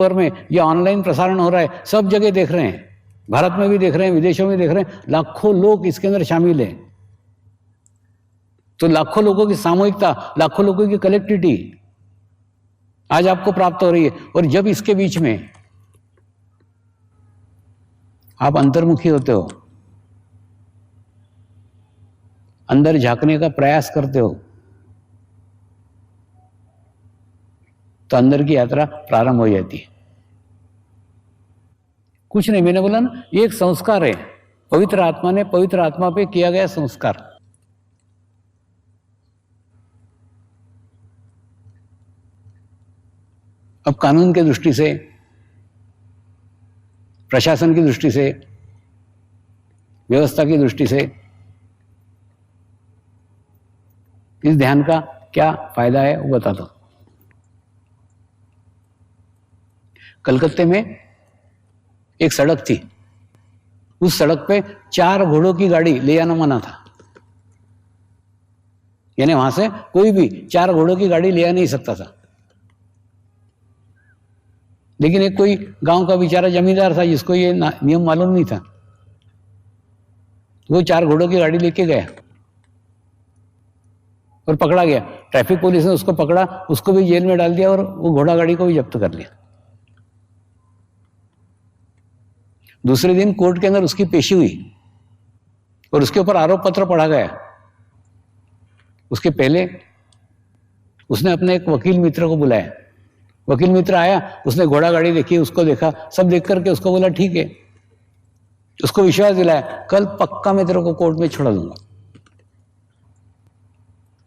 में ये ऑनलाइन प्रसारण हो रहा है, सब जगह देख रहे हैं, भारत में भी देख रहे हैं, विदेशों में देख रहे हैं, लाखों लोग इसके अंदर शामिल हैं। तो लाखों लोगों की सामूहिकता, लाखों लोगों की कलेक्टिविटी आज आपको प्राप्त हो रही है। और जब इसके बीच में आप अंतर्मुखी होते हो, अंदर झांकने का प्रयास करते हो, तो अंदर की यात्रा प्रारंभ हो जाती है। कुछ नहीं, मैंने बोला ना, ये एक संस्कार है, पवित्र आत्मा ने पवित्र आत्मा पे किया गया संस्कार। अब कानून की दृष्टि से, प्रशासन की दृष्टि से, व्यवस्था की दृष्टि से इस ध्यान का क्या फायदा है वो बता दो। कलकत्ते में एक सड़क थी, उस सड़क पे 4 घोड़ों की गाड़ी ले जाना मना था, यानी वहां से कोई भी 4 घोड़ों की गाड़ी ले आ नहीं सकता था। लेकिन एक कोई गांव का बेचारा जमींदार था जिसको ये नियम मालूम नहीं था, वो 4 घोड़ों की गाड़ी लेके गया और पकड़ा गया। ट्रैफिक पुलिस ने उसको पकड़ा, उसको भी जेल में डाल दिया और वो घोड़ा गाड़ी को भी जब्त कर लिया। दूसरे दिन कोर्ट के अंदर उसकी पेशी हुई और उसके ऊपर आरोप पत्र पढ़ा गया। उसके पहले उसने अपने एक वकील मित्र को बुलाया, वकील मित्र आया, उसने घोड़ा गाड़ी देखी, उसको देखा, सब देख करके उसको बोला ठीक है, उसको विश्वास दिलाया, कल पक्का मैं तेरे को कोर्ट में छोड़ा दूंगा।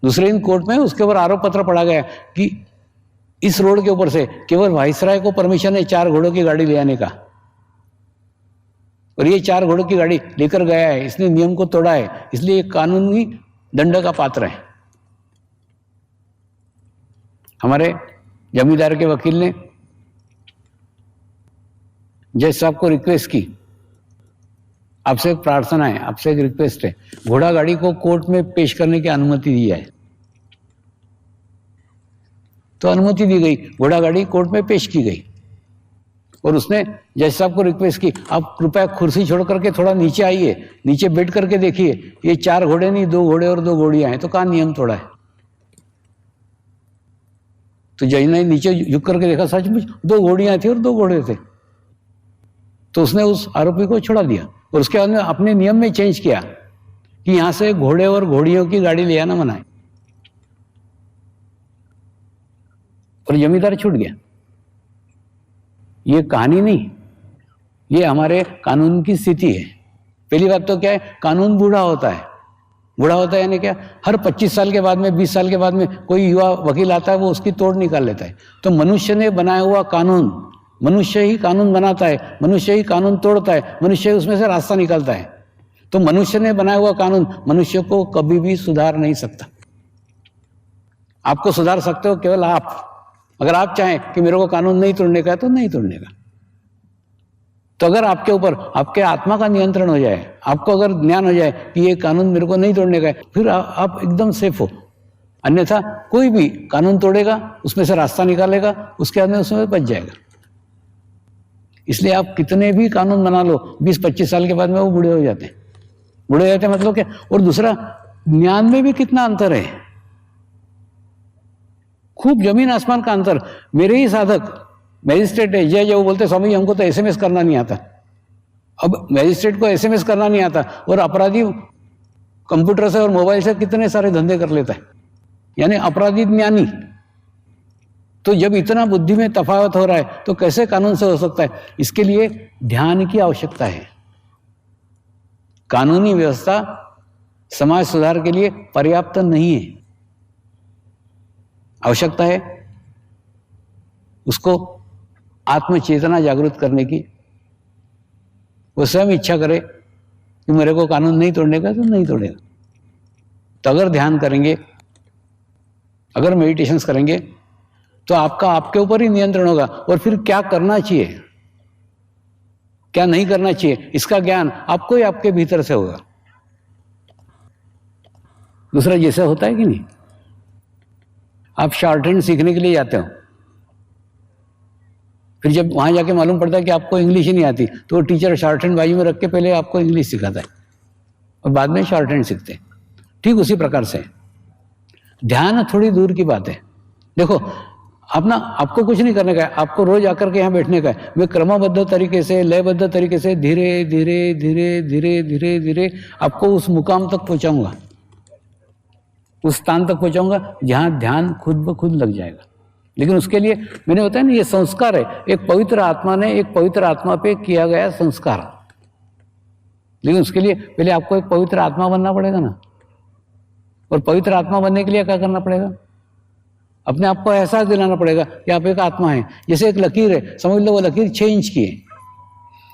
दूसरे दिन कोर्ट में उसके ऊपर आरोप पत्र पढ़ा गया कि इस रोड के ऊपर से केवल वाइसराय को परमिशन है 4 घोड़ों की गाड़ी ले आने का, और ये 4 घोड़ों की गाड़ी लेकर गया है, इसने नियम को तोड़ा है, इसलिए ये कानूनी दंड का पात्र है। हमारे जमींदार के वकील ने जज साहब को रिक्वेस्ट की, आपसे एक प्रार्थना है, आपसे एक रिक्वेस्ट है, घोड़ा गाड़ी को कोर्ट में पेश करने की अनुमति दी जाए। तो अनुमति दी गई, घोड़ा गाड़ी कोर्ट में पेश की गई और उसने जज साहब को रिक्वेस्ट की, आप कृपया कुर्सी छोड़ करके थोड़ा नीचे आइए, नीचे बैठ करके देखिए, ये 4 घोड़े नहीं, 2 घोड़े और 2 घोड़ियां हैं, तो कहाँ नियम तोड़ा है। तो जज ने नीचे झुक करके देखा, सचमुच 2 घोड़ियां थी और 2 घोड़े थे। तो उसने उस आरोपी को छोड़ा दिया और उसके बाद में अपने नियम में चेंज किया कि यहां से घोड़े और घोड़ियों की गाड़ी ले आना मना है, और जमींदार छूट गया। ये कहानी नहीं, ये हमारे कानून की स्थिति है। पहली बात तो क्या है, कानून बूढ़ा होता है। बूढ़ा होता है यानी क्या, हर 25 साल के बाद में, 20 साल के बाद में कोई युवा वकील आता है, वो उसकी तोड़ निकाल लेता है। तो मनुष्य ने बनाया हुआ कानून, मनुष्य ही कानून बनाता है, मनुष्य ही कानून तोड़ता है, मनुष्य ही उसमें से रास्ता निकालता है। तो मनुष्य ने बनाया हुआ कानून मनुष्य को कभी भी सुधार नहीं सकता। आपको सुधार सकते हो केवल आप। अगर आप चाहें कि मेरे को कानून नहीं तोड़ने का है तो नहीं तोड़ने का। तो अगर आपके ऊपर आपके आत्मा का नियंत्रण हो जाए, आपको अगर ज्ञान हो जाए कि ये कानून मेरे को नहीं तोड़ने का है, फिर आप एकदम सेफ हो। अन्यथा कोई भी कानून तोड़ेगा, उसमें से रास्ता निकालेगा, उसके बाद में उसमें बच जाएगा। इसलिए आप कितने भी कानून बना लो, 20-25 साल के बाद में वो बूढ़े हो जाते हैं। बूढ़े हो जाते हैं मतलब क्या, और दूसरा ज्ञान में भी कितना अंतर है, खूब जमीन आसमान का अंतर। मेरे ही साधक मैजिस्ट्रेट है, जज, वो बोलते स्वामी हमको तो एसएमएस करना नहीं आता। अब मैजिस्ट्रेट को एसएमएस करना नहीं आता और अपराधी कंप्यूटर से और मोबाइल से कितने सारे धंधे कर लेता है, यानी अपराधी ज्ञानी। तो जब इतना बुद्धि में तफावत हो रहा है तो कैसे कानून से हो सकता है। इसके लिए ध्यान की आवश्यकता है। कानूनी व्यवस्था समाज सुधार के लिए पर्याप्त नहीं है। आवश्यकता है उसको आत्मचेतना जागृत करने की। वो स्वयं इच्छा करे कि मेरे को कानून नहीं तोड़ने का तो नहीं तोड़ेगा। तो अगर ध्यान करेंगे, अगर मेडिटेशंस करेंगे, तो आपका आपके ऊपर ही नियंत्रण होगा। और फिर क्या करना चाहिए, क्या नहीं करना चाहिए, इसका ज्ञान आपको ही आपके भीतर से होगा। दूसरा जैसे होता है कि नहीं, आप शॉर्ट हैंड सीखने के लिए जाते हो, फिर जब वहां जाके मालूम पड़ता है कि आपको इंग्लिश ही नहीं आती, तो वो टीचर शॉर्ट हैंड बाजू में रख के पहले आपको इंग्लिश सिखाता है और बाद में शॉर्ट हैंड सीखते हैं। ठीक उसी प्रकार से ध्यान थोड़ी दूर की बात है। देखो आपको कुछ नहीं करने का है, आपको रोज आकर के यहाँ बैठने का है। मैं क्रमबद्ध तरीके से, लयबद्ध तरीके से धीरे धीरे धीरे धीरे धीरे धीरे आपको उस मुकाम तक पहुंचाऊंगा, उस स्थान तक पहुंचाऊंगा जहां ध्यान खुद ब खुद लग जाएगा। लेकिन उसके लिए मैंने बताया ना, ये संस्कार है, एक पवित्र आत्मा ने एक पवित्र आत्मा पे किया गया संस्कार। लेकिन उसके लिए पहले आपको एक पवित्र आत्मा बनना पड़ेगा ना। और पवित्र आत्मा बनने के लिए क्या करना पड़ेगा? अपने आप को एहसास दिलाना पड़ेगा कि आप एक आत्मा है। जैसे एक लकीर है, समझ लो वो लकीर 6 इंच की है,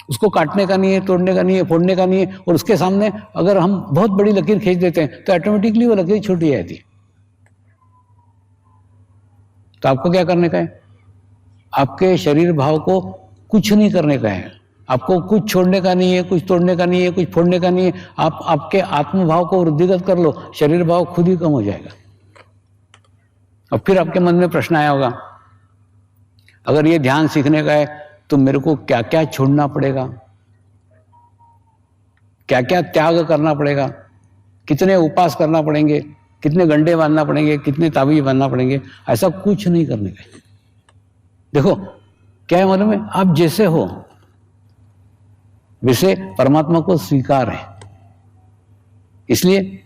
उसको काटने का नहीं है, तोड़ने का नहीं है, फोड़ने का नहीं है। और उसके सामने अगर हम बहुत बड़ी लकीर खींच देते हैं तो ऑटोमेटिकली वो लकीर छोटी जाती है। तो आपको क्या करने का है? आपके शरीर भाव को कुछ नहीं करने का है, आपको कुछ छोड़ने का नहीं है, कुछ तोड़ने का नहीं है, कुछ फोड़ने का नहीं है। आप आपके आत्म भाव को वृद्धिगत कर लो, शरीर भाव खुद ही कम हो जाएगा। अब फिर आपके मन में प्रश्न आया होगा, अगर ये ध्यान सीखने का है तो मेरे को क्या क्या छोड़ना पड़ेगा, क्या क्या त्याग करना पड़ेगा, कितने उपास करना पड़ेंगे, कितने गंडे बांधना पड़ेंगे, कितने ताबीज बांधना पड़ेंगे? ऐसा कुछ नहीं करने का। देखो क्या है मालूम है, आप जैसे हो वैसे परमात्मा को स्वीकार है। इसलिए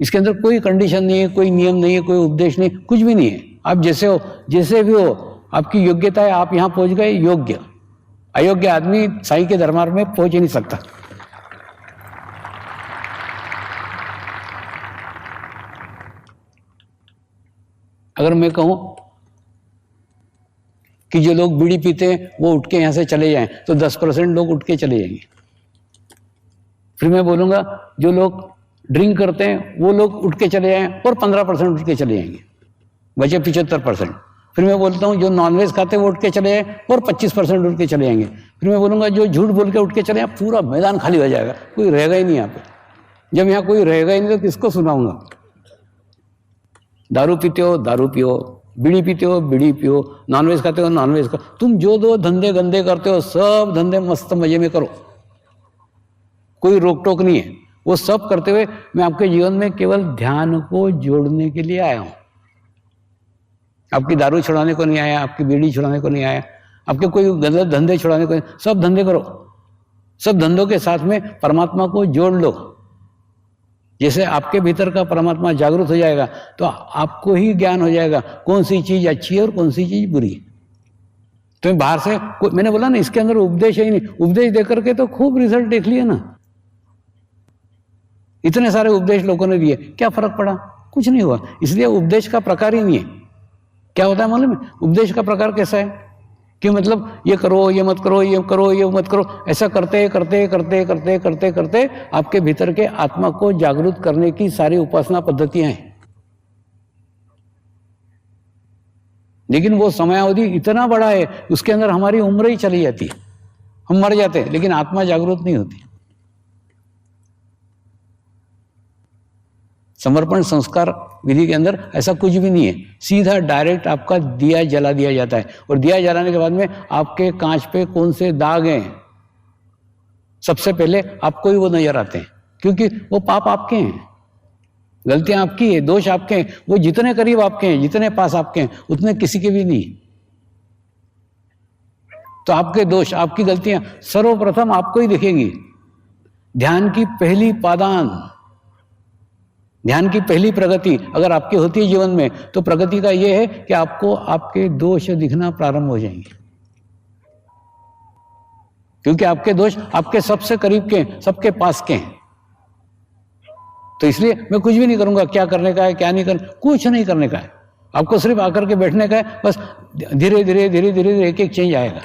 इसके अंदर कोई कंडीशन नहीं है, कोई नियम नहीं है, कोई उपदेश नहीं, कुछ भी नहीं है। आप जैसे हो, जैसे भी हो, आपकी योग्यता है, आप यहां पहुंच गए योग्य। अयोग्य आदमी साईं के दरबार में पहुंच ही नहीं सकता। अगर मैं कहूं कि जो लोग बीड़ी पीते हैं वो उठ के यहां से चले जाएं, तो 10% लोग उठ के चले जाएंगे। फिर मैं बोलूंगा जो लोग ड्रिंक करते हैं वो लोग उठ के चले जाएं और 15% उठ के चले जाएंगे, बचे 75%। फिर मैं बोलता हूं जो नॉनवेज खाते हैं वो उठ के चले जाएं और 25% उठ के चले जाएंगे। फिर मैं बोलूंगा जो झूठ बोल के उठ के चले जाएं, पूरा मैदान खाली हो जाएगा, कोई रहेगा ही नहीं यहाँ पे। जब यहाँ कोई रहेगा ही नहीं तो किसको सुनाऊंगा? दारू पीते हो दारू पियो, बीड़ी पीते हो बीड़ी पियो, नॉनवेज खाते हो नॉनवेज खाओ। तुम जो दो धंधे गंदे करते हो सब धंधे मस्त मजे में करो, कोई रोक टोक नहीं है। वो सब करते हुए मैं आपके जीवन में केवल ध्यान को जोड़ने के लिए आया हूं। आपकी दारू छुड़ाने को नहीं आया, आपकी बीड़ी छुड़ाने को नहीं आया, आपके कोई गलत धंधे छुड़ाने को नहीं। सब धंधे करो, सब धंधों के साथ में परमात्मा को जोड़ लो। जैसे आपके भीतर का परमात्मा जागृत हो जाएगा तो आपको ही ज्ञान हो जाएगा कौन सी चीज अच्छी है और कौन सी चीज बुरी है। तो बाहर से मैंने बोला ना, इसके अंदर उपदेश है ही नहीं। उपदेश देकर के तो खूब रिजल्ट देख लिए ना, इतने सारे उपदेश लोगों ने दिए, क्या फर्क पड़ा? कुछ नहीं हुआ। इसलिए उपदेश का प्रकार ही नहीं है। क्या होता है मालूम है? उपदेश का प्रकार कैसा है कि मतलब ये करो, ये मत करो, ये करो, ये मत करो, ऐसा करते करते करते करते करते करते आपके भीतर के आत्मा को जागृत करने की सारी उपासना पद्धतियां हैं। लेकिन वो समयावधि इतना बड़ा है, उसके अंदर हमारी उम्र ही चली जाती है, हम मर जाते हैं, लेकिन आत्मा जागृत नहीं होती। समर्पण संस्कार विधि के अंदर ऐसा कुछ भी नहीं है, सीधा डायरेक्ट आपका दिया जला दिया जाता है। और दिया जलाने के बाद में आपके कांच पे कौन से दाग हैं सबसे पहले आपको ही वो नजर आते हैं, क्योंकि वो पाप आपके हैं, गलतियां आपकी है, दोष आपके हैं। वो जितने करीब आपके हैं, जितने पास आपके हैं, उतने किसी के भी नहीं। तो आपके दोष, आपकी गलतियां सर्वप्रथम आपको ही दिखेंगी। ध्यान की पहली पादान, ध्यान की पहली प्रगति अगर आपकी होती है जीवन में, तो प्रगति का यह है कि आपको आपके दोष दिखना प्रारंभ हो जाएंगे, क्योंकि आपके दोष आपके सबसे करीब के हैं, सबके पास के हैं। तो इसलिए मैं कुछ भी नहीं करूंगा, क्या करने का है क्या नहीं करना, कुछ नहीं करने का है। आपको सिर्फ आकर के बैठने का है, बस धीरे धीरे धीरे धीरे एक एक चेंज आएगा।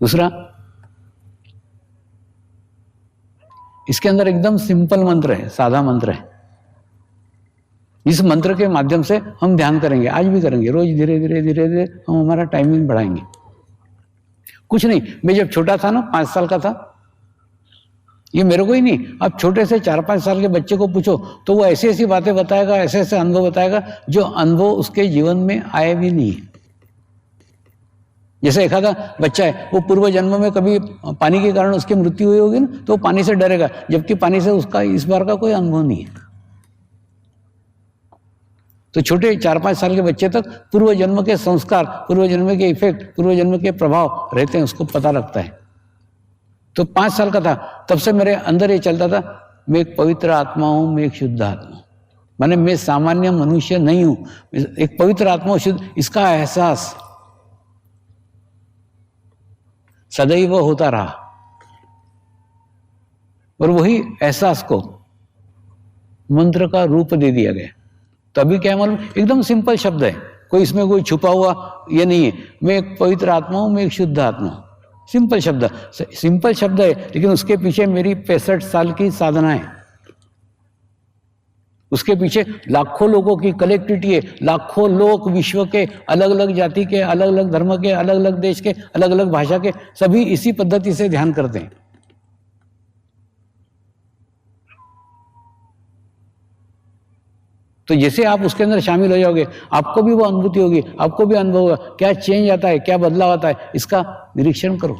दूसरा, इसके अंदर एकदम सिंपल मंत्र है, सादा मंत्र है। इस मंत्र के माध्यम से हम ध्यान करेंगे, आज भी करेंगे, रोज धीरे धीरे धीरे धीरे हम हमारा टाइमिंग बढ़ाएंगे। कुछ नहीं, मैं जब छोटा था ना, 5 साल का था, ये मेरे को ही नहीं, आप छोटे से 4-5 साल के बच्चे को पूछो तो वो ऐसी ऐसी बातें बताएगा, ऐसे ऐसे अनुभव बताएगा जो अनुभव उसके जीवन में आए भी नहीं। जैसे एक आधा बच्चा है, वो पूर्व जन्म में कभी पानी के कारण उसकी मृत्यु हुई होगी ना, तो वो पानी से डरेगा, जबकि पानी से उसका इस बार का कोई अनुभव नहीं है। तो छोटे 4-5 साल के बच्चे तक पूर्व जन्म के संस्कार, पूर्व जन्म के इफेक्ट, पूर्व जन्म के प्रभाव रहते हैं, उसको पता लगता है। तो 5 साल का था तब से मेरे अंदर ये चलता था, मैं एक पवित्र आत्मा हूं, मैं एक शुद्ध आत्मा हूं, माने मैं सामान्य मनुष्य नहीं हूं, एक पवित्र आत्मा शुद्ध, इसका एहसास सदैव होता रहा। और वही एहसास को मंत्र का रूप दे दिया गया। तो अभी क्या मालूम, एकदम सिंपल शब्द है, कोई इसमें कोई छुपा हुआ ये नहीं है, मैं एक पवित्र आत्मा हूं, मैं एक शुद्ध आत्मा हूं। सिंपल शब्द, सिंपल शब्द है, लेकिन उसके पीछे मेरी 65 साल की साधना है, उसके पीछे लाखों लोगों की कलेक्टिविटी है, लाखों लोग विश्व के अलग अलग जाति के, अलग अलग धर्म के, अलग अलग देश के, अलग अलग भाषा के, सभी इसी पद्धति से ध्यान करते हैं। तो जैसे आप उसके अंदर शामिल हो जाओगे, आपको भी वो अनुभूति होगी, आपको भी अनुभव होगा, क्या चेंज आता है, क्या बदलाव आता है, इसका निरीक्षण करो।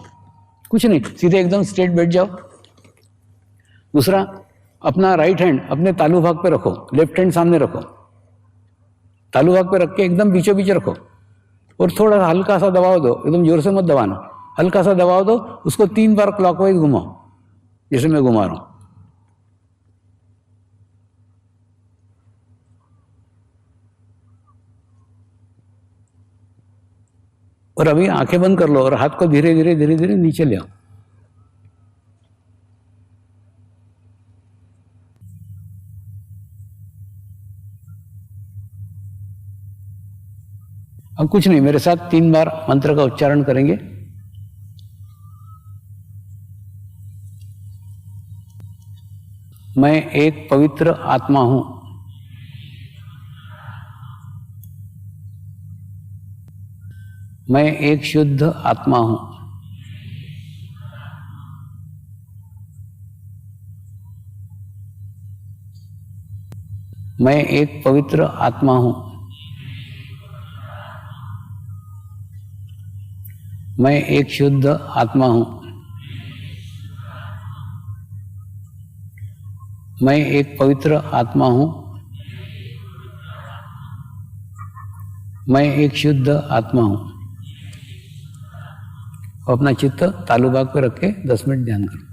कुछ नहीं, सीधे एकदम स्ट्रेट बैठ जाओ। दूसरा, अपना राइट हैंड अपने तालू भाग पे रखो, लेफ्ट हैंड सामने रखो, तालू भाग पे रख के एकदम बीचों बीच रखो, और थोड़ा हल्का सा दबाव दो, एकदम जोर से मत दबाना, हल्का सा दबाव दो, उसको 3 बार क्लॉकवाइज घुमाओ, जैसे मैं घुमा रहा हूं। और अभी आंखें बंद कर लो और हाथ को धीरे धीरे धीरे धीरे नीचे ले आओ। अब कुछ नहीं, मेरे साथ 3 बार मंत्र का उच्चारण करेंगे। मैं एक पवित्र आत्मा हूं, मैं एक शुद्ध आत्मा हूं, मैं एक पवित्र आत्मा हूं, मैं एक शुद्ध आत्मा हूं, मैं एक पवित्र आत्मा हूं, मैं एक शुद्ध आत्मा हूं। अपना चित्त तालू बाग पे रख के 10 मिनट ध्यान करो।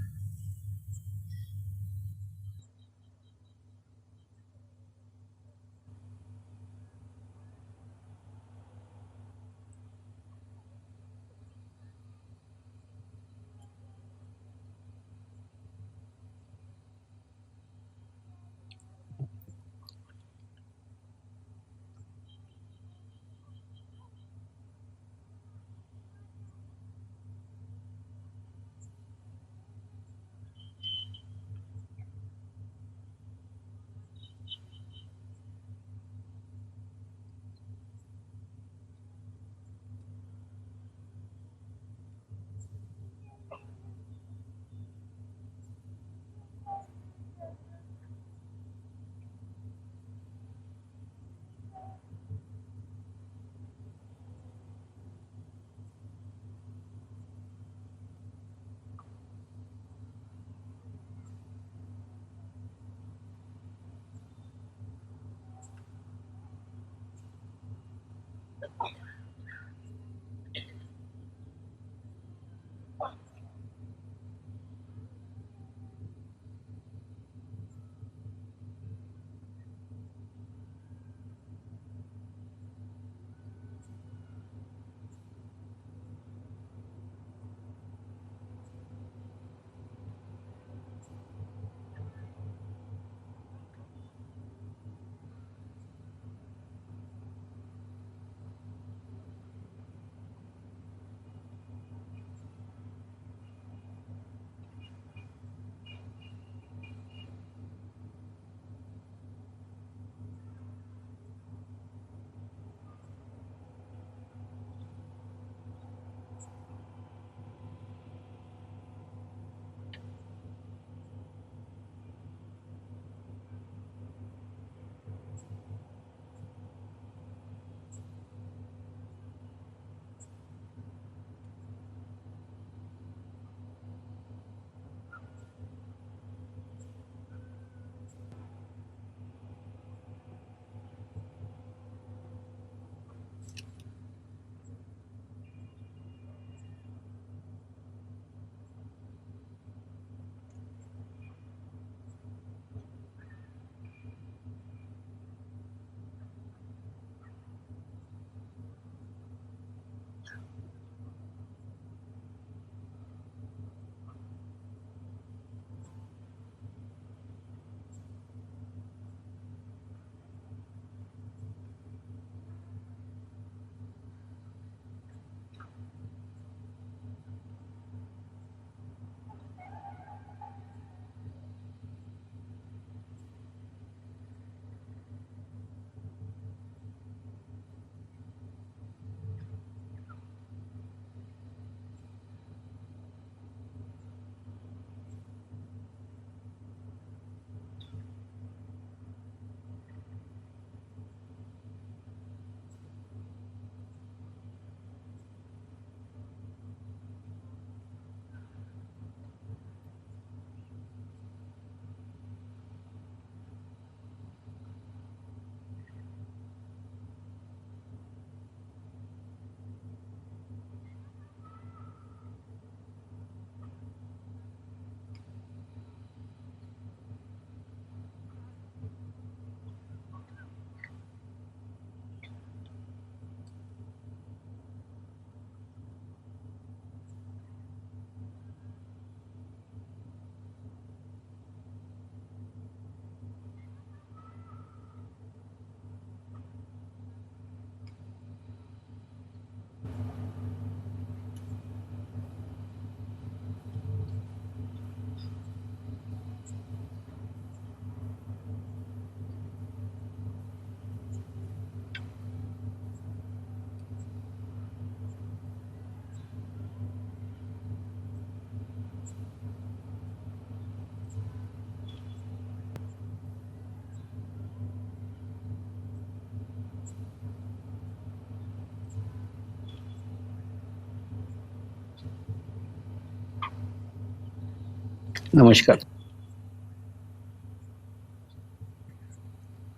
नमस्कार।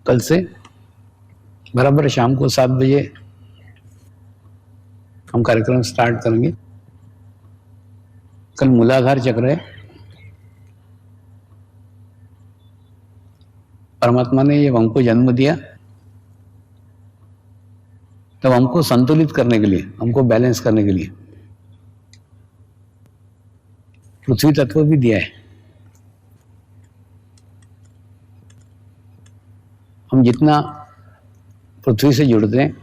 कल से बराबर शाम को 7 बजे हम कार्यक्रम स्टार्ट करेंगे। कल मूलाधार चक्र है। परमात्मा ने जब हमको जन्म दिया तब हमको संतुलित करने के लिए, हमको बैलेंस करने के लिए पृथ्वी तत्व भी दिया है। हम जितना पृथ्वी से जुड़ते हैं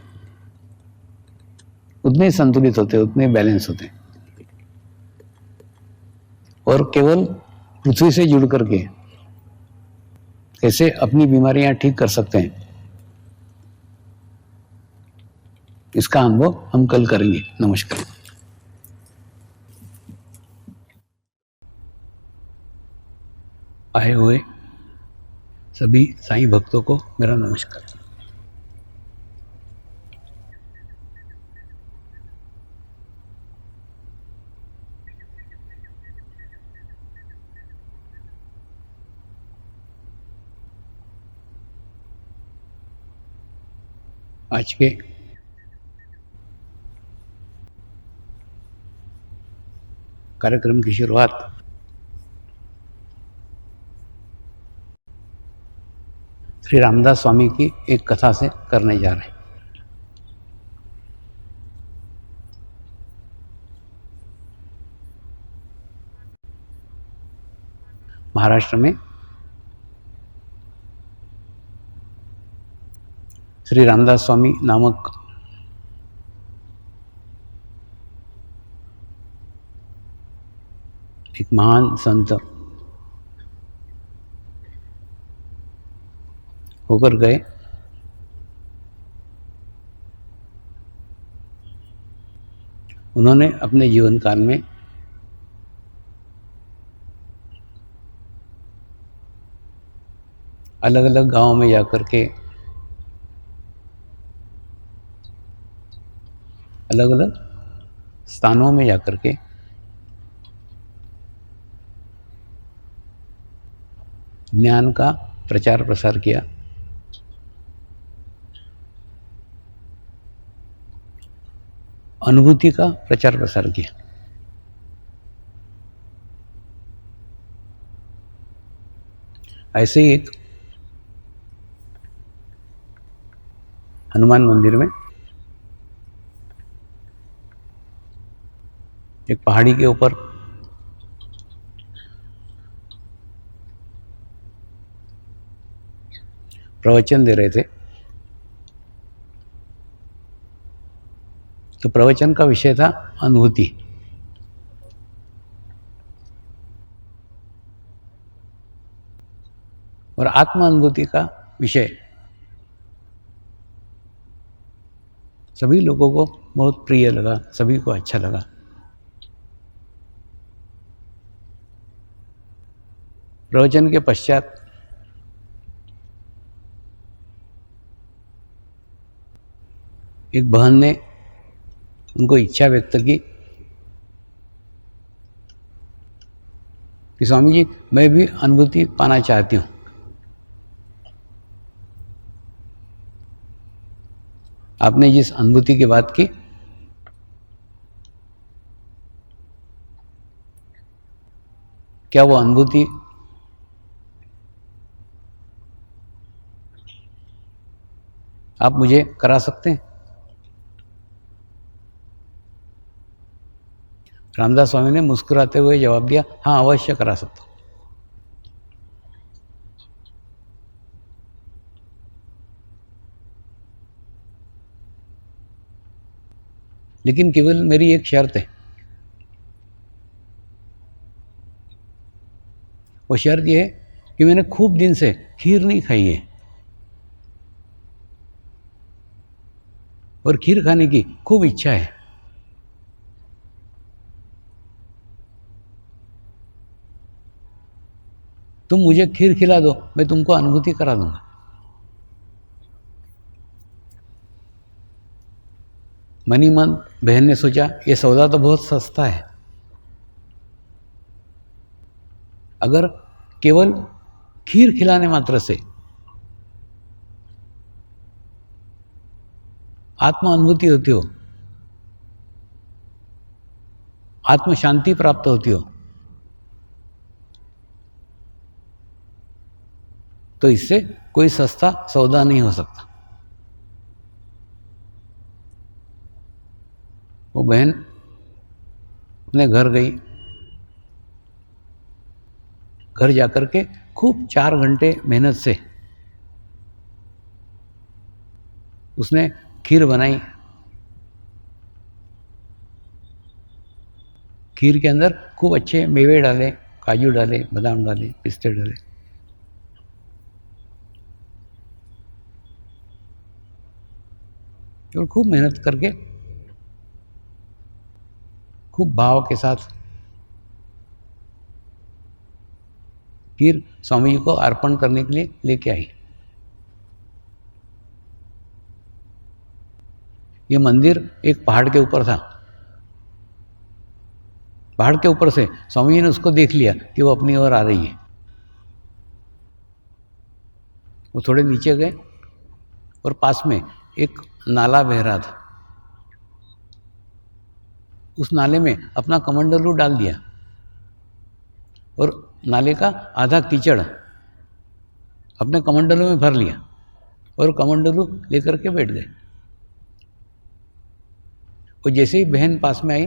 उतने ही संतुलित होते हैं, उतने बैलेंस होते हैं। और केवल पृथ्वी से जुड़ करके कैसे अपनी बीमारियां ठीक कर सकते हैं, इसका अनुभव हम कल करेंगे। नमस्कार। आए हुए सभी साईं भक्तों को मेरा नमस्कार। आज के कार्यक्रम की शुरुआत श्री रामदास स्वामी की एक कथा से करने जा रहे हैं। महाराष्ट्र में श्री रामदास स्वामी नामक एक महान संत होकर गए। उन्होंने अपने जीवन काल में अलग अलग गांवों में जाकर के अलग अलग स्थानों में जाकर के ज्ञान का प्रचार प्रसार किया। अनुभूति का प्रचार प्रसार किया। ऐसे ही एक हनुमान मंदिर में एक पहाड़ी के ऊपर प्रवचन दे रहे थे। तो प्रवचन का विषय था अनुभूति। और आत्म अनुभूति का विषय सभी लोगों को बहुत प्रिय लगा, सभी को अच्छा लगा। प्रवचन के पश्चात एक बहन ने उनको इच्छा व्यक्त की कि स्वामी जी, मैं भी अनुभूति पाना चाहती हूँ। आपने जिस अनुभूति की बात की, क्या वो अनुभूति आप मुझे करा सकते हैं? रामदास स्वामी ने मुस्कुराते हुए जवाब दिया, हाँ, अवश्य करा सकता हूं। लेकिन केवल मेरी एक शर्त है। वो शर्त यह है कि मैंने खूब दिन से खीर नहीं खाई है और खीर खाने की खूब इच्छा है। तुम मुझे खीर खिला दो, मैं तुमको अनुभूति करा दूंगा। मनी मन बहन ने सोचा, ये सौदा तो बहुत सस्ता है। अगर केवल खीर खिलाने मात्र से आत्म अनुभूति होती हो, आत्म शांति प्राप्त होती हो, तो इससे कोई सस्ता सौदा नहीं हो सकता। वो बहन अपने घर गई, घर जाकर के खूब 4 घंटे मेहनत से उसने खीर बनाई। खीर के अंदर खूब अच्छे मेवे डाले, काजू डाले, बादाम डाले, पिस्ते डाले। और खूब मेहनत करके खूब भाव के साथ खीर स्वामी जी को अर्पण करने के लिए लेके आई। ये मंदिर एक पहाड़ के ऊपर था। पहाड़ के ऊपर से स्वामी जी ने उसको देख लिया कि वो अपनी ओर आ रही है। वो थोड़े नीचे गए और पास में एक नाला बह रहा था। उस नाले में अपना कमंडलू डाल दिया और नाले का आधा कीचड़ अपने कमंडलू में भर लिया और कमंडलू लेकर के बैठ गए। और जैसे ही बहन पास में आई,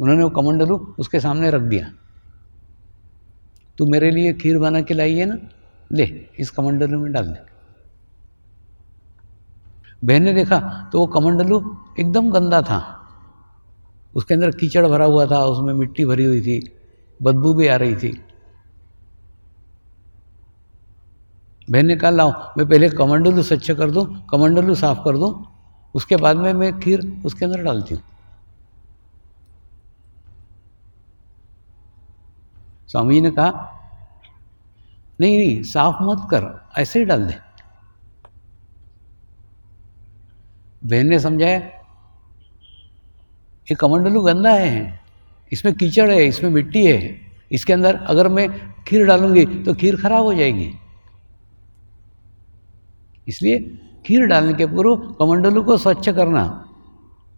उन्होंने वो कमंडलू उसके सामने रख दिया। तू मेरे लिए खीर बना के लाई है ना, ले इस कमंडलू में डाल दे। बहन ने देखा तो वो कमंडलू एकदम गंदा था, उसके अंदर कीचड़ भरा हुआ था, उसमें मिट्टी भरी हुई थी, बदबू भी आ रही थी। बहन ने कहा लाओ मैं पहले कमंडलू स्वच्छ कर दूं, कमंडलू साफ कर दूं, उसके बाद में मैं खीर उसके अंदर डालती हूँ। स्वामी जी ने कहा नहीं नहीं साफ मत कर, ऐसे ही डाल दे। बहन ने समझाया ये कमंडलू गंदा है, इसमें कीचड़ है, इसमें मिट्टी है, इसके अंदर अगर मैं खीर डालूंगी तो खीर खराब हो जाएगी। इसलिए खीर डालने के पूर्व कमंडलू को स्वच्छ करना,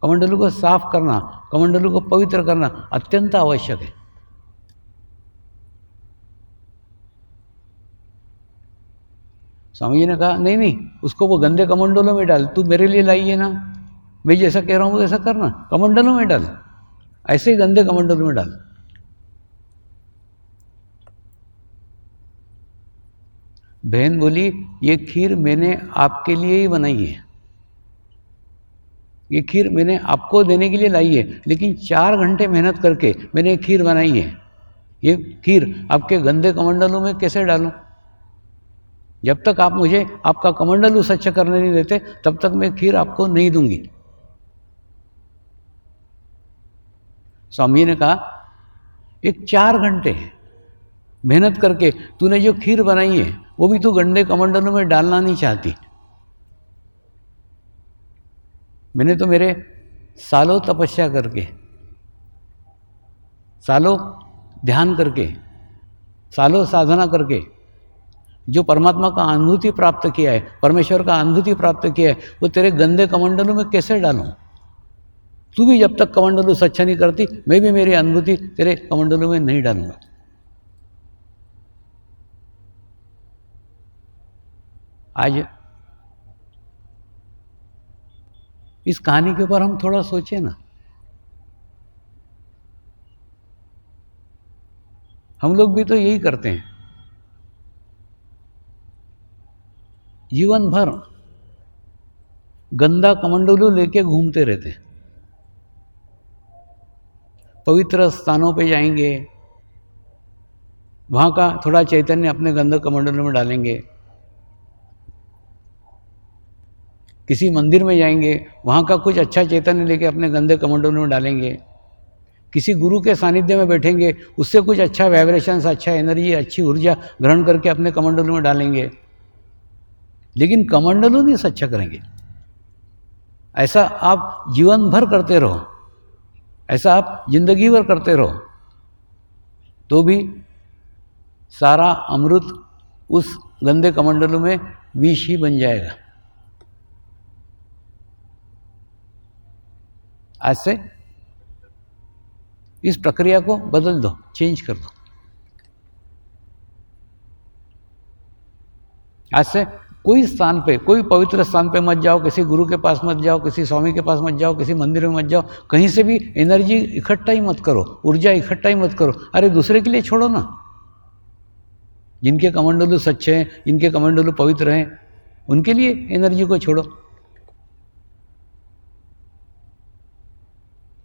कमंडलू को साफ करना, कमंडलू को पवित्र करना अत्यंत आवश्यक है। स्वामी जी ने कहा नहीं नहीं उसको वो गंदे कमंडलों में डाल, तू मेरे लिए लाई है ना, मैं जैसा कह रहा हूँ वैसा करना, कमंडलों में डाल, ऐसे ही गंदे कमंडलों में डाल। बहन बोली ये खीर मैंने आपके लिए ही बनाई है, ये खीर मैंने आपको देने के लिए लाई है, लेकिन 4 घंटे मेहनत करके मैंने ये खीर बनाई है। ये खीर आपके गंदे कमंडलों में कैसे डालूं? जब तक आप मुझे आपका कमंडलू स्वच्छ करने नहीं देते तब तक मैं खीर आपको नहीं दूंगी। स्वामी ने कहा एक 4 घंटे मेहनत करके तूने जो खीर बनाई है वो भी तू गंदे कमंडलों में डालना नहीं चाहती। मैंने तो मेरे सालों तपस्या करके, सालों ध्यान करके, सालों साधना करके जो परमात्मा का अनुभूति प्राप्त किया है, परमेश्वर का अनुभूति प्राप्त किया है, वो तेरे गंदे कमंडलों में कैसे डालूं? तू भी जब तक कमंडलू स्वच्छ नहीं करती मैं भी मेरी अनुभूति तेरे कमंडलों में नहीं डालूंगा। आज इस कहानी के ऊपर हम थोड़ा सोचें ना। हम लोग भी तो यही करते हैं, जीवन भर गंदा कमंडलू लेके घूमते रहते हैं। पवित्र स्थानों पे जाएंगे, वहाँ का थोड़ा चैतन्य अपने गंदे कमंडलों में डालेंगे। किसी मंदिर में जाएंगे, वहाँ का कुछ अच्छा चैतन्य लेके अपने गंदे कमंडलों में डालेंगे। किसी गुरु के सानिध्य में बैठेंगे, उससे कुछ अच्छा वाइब्रेशंस, अच्छा एनर्जी, अच्छी ऊर्जा ग्रहण करके अपने कमंडलों में डालेंगे, लेकिन कमंडलू नहीं स्वच्छ करेंगे। ऐसा आप जीवन भर करते रहो, ऐसा आप जिंदगी भर करते रहो, तो भी सारा अमृत उस गंदे कमंडलू में विष ही बन जाएगा। आज से इस प्रक्रिया को बदल दो, चेंज कर दो। आज से कोई स्थान पे, कोई पवित्र स्थान पे मत जाओ, किसी गुरु के पास मत जाओ, किसी स्वामी के पास मत जाओ, किसी मंदिर में मत जाओ, कहीं से भी एनर्जी इकट्ठा ही मत करो, ऊर्जा इकट्ठा ही मत करो। अरे दूसरे के लिए छोड़ो ना। जिनके कमंडलू सच्चे हैं, जिनके कमंडलू पवित्र हैं, उनके लिए एनर्जी को छोड़ो।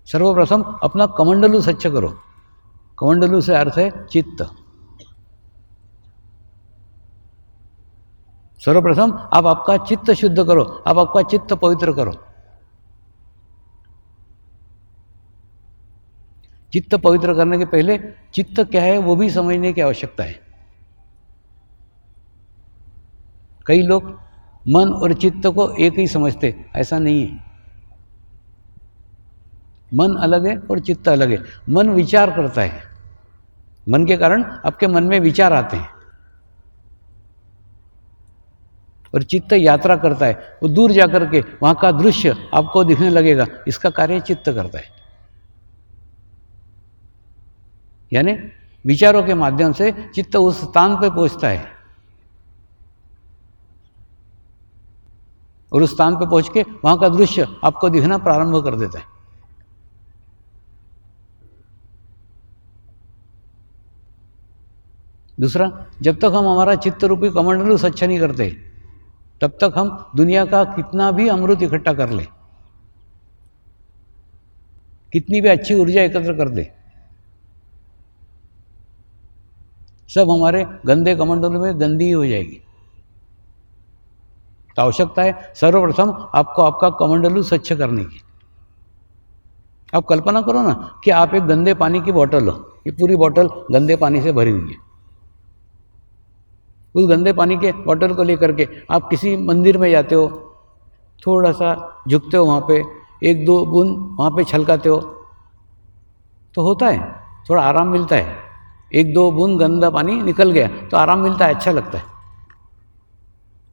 सर्वप्रथम अपना कमंडलू स्वच्छ करो। कमंडलू से अर्थ है चित्त। सर्वप्रथम आप आपका चित्त शुद्ध करो, आप आपका चित्त पवित्र करो। चित्त पवित्र करने के पहले चित्त क्या है वो भी समझने की आवश्यकता है। कई लोग मन और चित्त को एक ही समझते, ऐसा नहीं है। मन अलग है और चित्त अलग है। मन विचार करता है, मन के कारण आपके मन में विचार आते हैं, और चित्त यात्रा करता है। वो दूर जाकर के वहाँ का दृश्य आपको दिखने लगेगा, इसका कार्य चित्त करता है। यानी विचारों के माध्यम से चित्त उस स्थान पर पहुँचता है, और उस स्थान पर पहुँच के वहाँ का दृश्य आपको दिखना प्रारंभ कर देता है। दूसरा, जब तक हम हमारा चित्त रूपी कमंडलू स्वच्छ नहीं करते, तब तक हम दुनिया का कितना भी अमृत इकट्ठा कर ले, कितनी भी अच्छी ऊर्जा एकत्र कर दे, सब हमारे गंदे कमंडलों में गंदी ही हो जाएगी। तो आवश्यकता है सर्वप्रथम आपको आपका कमंडलू स्वच्छ करने की। आप कल्पना करो ना कि आप एक गंदे पानी की बोतल हो, ये पूरी बोतल गंदे पानी से भरी हुई है। उस गंदे पानी के बोतल को लेकर के आप किसी मंदिर में जाते हो, थोड़ा सा झुकते हो, वहाँ पे एक दो बूंद वहाँ पे छलकाते हो, तो होता है थोड़ा आराम मिलता है। एक दो बूंद गंदा पानी निकल गया तो आराम मिलता है, अच्छा लगता है।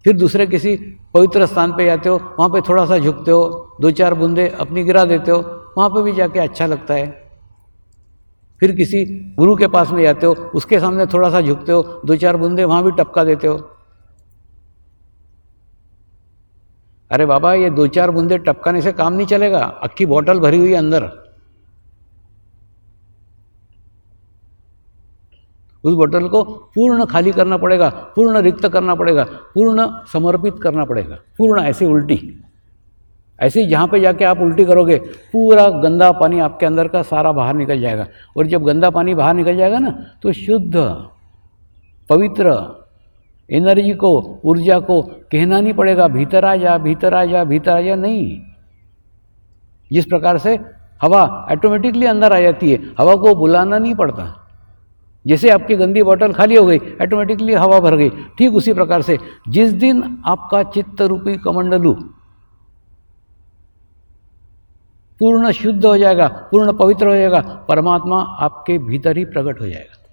फिर दूसरे किसी पवित्र स्थान पे जाते हो, वहाँ पे थोड़ा सा झुकते हो, दो चार बूंदे अपनी गिरा देते हो, वहाँ पे भी जाके अच्छा लगता है। फिर किसी गुरु के पास में जाते हो, उसके सामने थोड़ा सा झुकते हो, दो चार बूंदे वहाँ भी टपका देते हो। अरे बाबा, ये दो चार बूंदे टपकाने से काम नहीं चलेगा, अक्की बोतल भरी हुई है अंदर। उस बोतल को पूर्ण खाली करना पड़ेगा, पूर्ण रिक्त करना पड़ेगा, पूर्ण समर्पित करना पड़ेगा। पूर्ण ऐसे उल्टी, ऐसे ही जहाँ पे जाके आप उल्टी करोगे पूरा गंदा पानी आपके अंदर का सारा बाहर निकल जाएगा। और जब गंदा पानी बाहर निकल जाएगा ना, तो शुद्ध पवित्र एनर्जी को, ऊर्जा को कहना नहीं पड़ेगा भीतर आ जा, भीतर आ जा, भीतर आ जा। नहीं, जिस प्रकार से हवा ऑटोमेटिकली अंदर आ जाती है, हवा को बुलाना नहीं पड़ता। जैसे आपकी गंदी बोतल खाली हो गई, ऑटोमेटिकली हवा भर गई, ठीक उसी प्रकार से जिस दिन आपका चित्त रूपी कमंडलू पूर्ण शुद्ध हो जाएगा, पूर्ण पवित्र हो जाएगा, परमात्मा आपके भीतर ही प्रकट हो जाएगा।